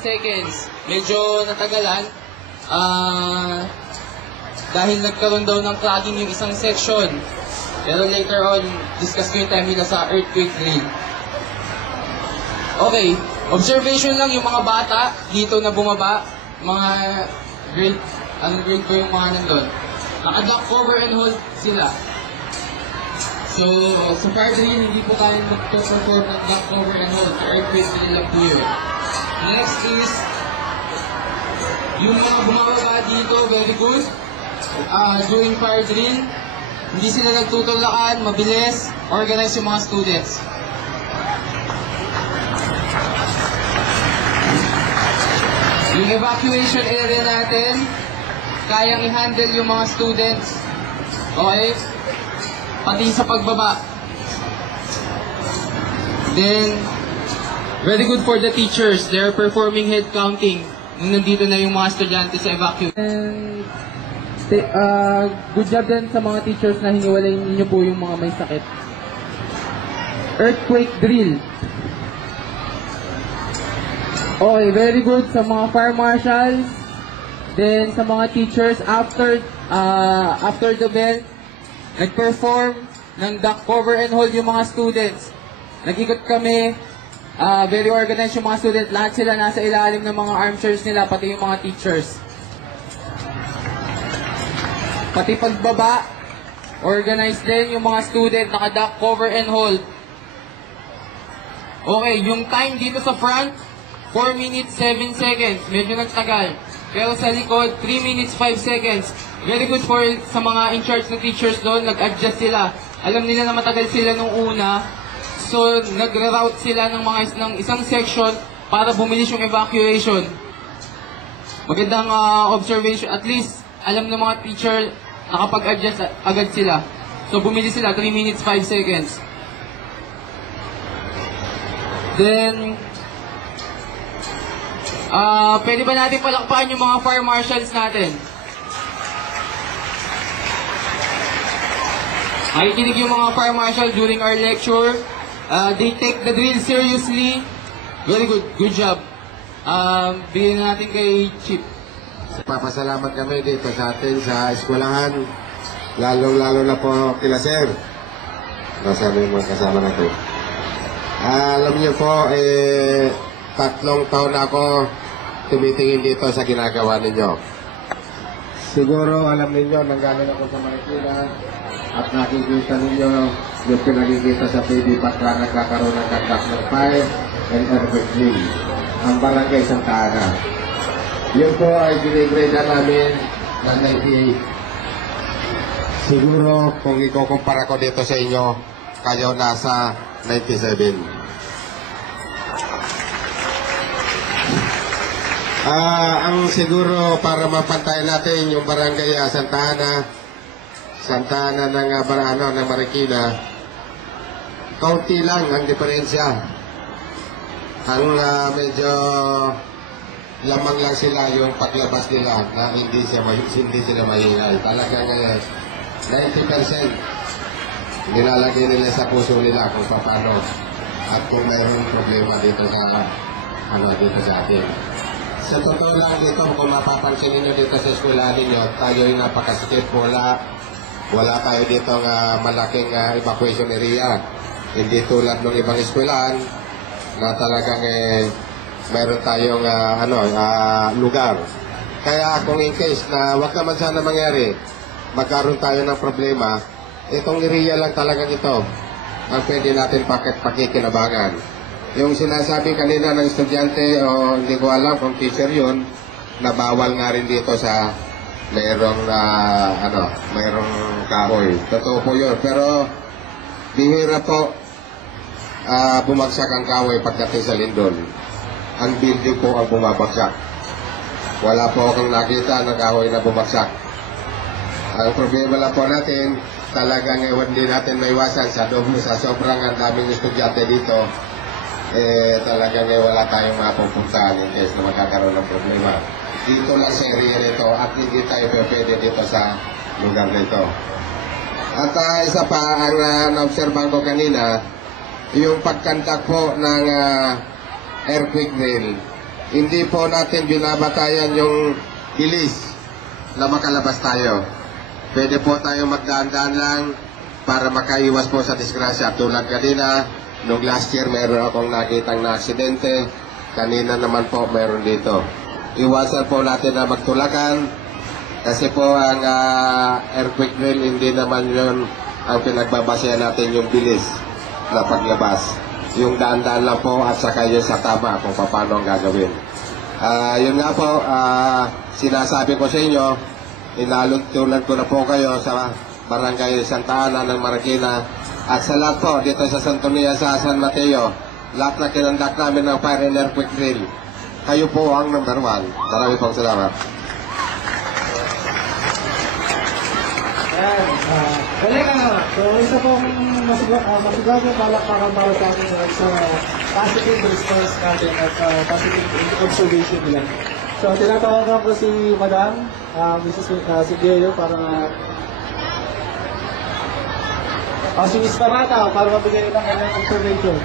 seconds. Medyo natagalan. Dahil nagkaroon daw ng clogging yung isang section. Pero later on, discuss ko yung time nila sa earthquake drill. Okay, observation lang yung mga bata dito na bumaba. Mga grade, anong grade ko yung mga nandun? Naka-duck cover and hold sila. So, sa fire drill, hindi po kaya mag-perform ng duck cover and hold. Sa earthquake drill lang po yun. Next is, yung mga bumababa dito, very good. During fire drill, hindi sila nagtutulakan, mabilis, organize yung mga students. Yung evacuation area natin, kayang i-handle yung mga students. Okay? Pati sa pagbaba. Then, very good for the teachers. They're performing head counting nung nandito na yung mga estudyante sa evacuation. Good job din sa mga teachers na hiniwalayin niyo po yung mga may sakit. Earthquake drill. Okay, very good sa mga fire marshals. Then sa mga teachers, after the bell, nag-perform ng duck cover and hold yung mga students. Nag-ikot kami, very organized yung mga students. Lahat sila nasa ilalim ng mga armchairs nila, pati yung mga teachers. Pati pagbaba, organized din yung mga student, naka-duck cover and hold. Okay, yung time dito sa front, 4 minutes 7 seconds, medyo nagtagal. Pero sa likod, 3 minutes 5 seconds. Very good for sa mga in-charge na teachers doon, nag-adjust sila. Alam nila na matagal sila nung una, so nag-reroute sila ng isang section para bumilis yung evacuation. Magandang observation, at least alam ng mga teacher, nakapag-adjust agad sila. So bumilis sila, 3 minutes 5 seconds. Then, pwede ba natin palakpakan yung mga fire marshals natin? Nakikinig yung mga fire marshal during our lecture. They take the drill seriously. Very good. Good job. Bigyan natin kay Chief. Papasalamat kami dito sa atin sa eskwelahan. Lalo na po kila Sir. Nasaan yung mga kasama natin. Alam niyo po, 3 taon na ako tumitingin dito sa ginagawa ninyo. Siguro alam ninyo, nanggaling ako sa Marikina at nakikita ninyo yung pinagkikita sa PD pagka nagkakaroon ng conduct ng fire and earthquake drill. Ang barangay Santa Ana. Yun po ay ginigrade namin ng 98. Siguro kung ikukumpara ko dito sa inyo, kayo nasa 97. Ang siguro para mapantay natin yung barangay Santa Ana ng Marikina, kaunti lang ang diferensya. Ang medyo lamang lang sila yung paglabas nila na hindi sila mahingay. Talagang 90% nilalagay nila sa puso nila kung paano at kung mayroong problema dito sa atin. Sa totoo lang dito, kung mapapansin ninyo dito sa eskwela ninyo, tayo ay napakasikip. Wala tayo dito malaking evacuation area. Hindi tulad ng ibang eskwelahan na talagang mayroon tayong lugar. Kaya kung in case na wag naman sana mangyari, magkaroon tayo ng problema, itong area lang talagang ito ang pwede natin pakikinabangan. Yung sinasabi kanina ng estudyante, o hindi ko alam kung teacher yun, na bawal nga rin dito sa mayroong kahoy. Totoo po yun. Pero bihira po bumagsak ang kahoy pagdating sa lindol. Ang building po ang bumabagsak. Wala po akong nakita ng kahoy na bumagsak. Ang problema lang po natin, talagang hindi natin maiwasan sa sobrang daming estudyante dito. Talagang wala tayong mapupuntahan in case na magkakaroon ng problema. Dito lang sa area nito at hindi tayo pwede dito sa lugar nito. At isa pa, ang na-observan ko kanina, yung pagkandak po ng earthquake drill, hindi po natin binabatayan yung bilis na makalabas tayo. Pwede po tayo magdaan-daan lang para makaiwas po sa disgrasya. Tulad kanina, nung last year meron akong nakitang na aksidente. Kanina naman po meron dito. Iwasan po natin na magtulakan kasi po ang earthquake drill hindi naman yun ang pinagbabasehan natin yung bilis na paglabas. Yung daan-daan lang po at saka yun sa tama kung paano ang gagawin. Yun nga po, sinasabi ko sa inyo, inaluntunan ko na po kayo sa Barangay Santa Ana ng Marikina at sa lahat po dito sa Santo Niño sa San Mateo, lahat na kinandak namin ng fire and earthquake drill. Kayo po ang number 1. Marami pong salamat. Ayan, galing nga. So, isa pong masigado palakpakan para sa atin sa positive response natin at positive observation nila. So, tinatawagan ko si Madam, Mrs. Sigeo para si Miss Tamata para mabigay ng kanyang observation.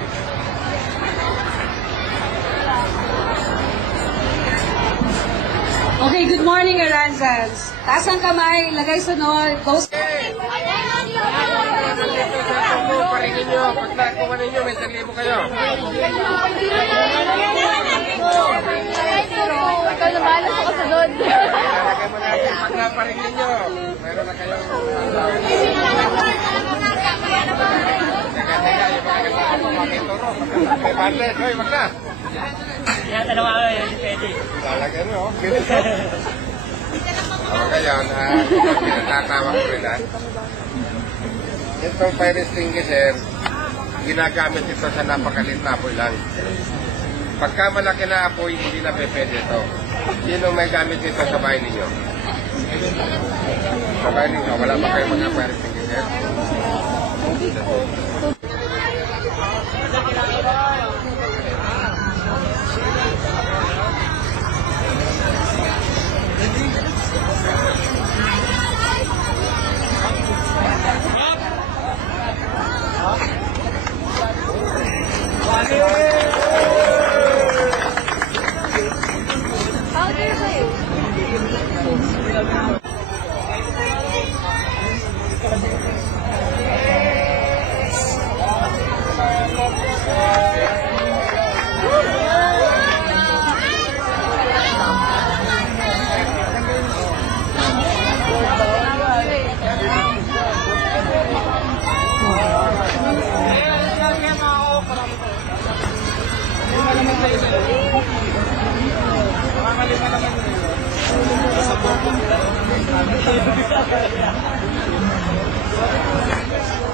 Okay, good morning, Aranzans. Taas ang kamay, lagay sunod, post. Paringin nyo, pag nakuha ninyo, may 1,000 kayo. Ikaw na bahala sa kasunod. Lagay mo natin, pag naparingin nyo, meron na kayong... Teka, yung mga kasama makituro. May bandit, hoy, wag na. Yan, dalawa ko yun, pwede. Lalagyan mo, okay, yan. Pinatatawa ko rin, ha? Itong fire extinguisher, ginagamit ito sa napakalit na apoy lang. Pagka malaki na apoy, hindi na pwede ito. Sino may gamit ito sa bahay ninyo? Sa bahay ninyo, wala ba kayo mga fire extinguisher? How dare you? Sa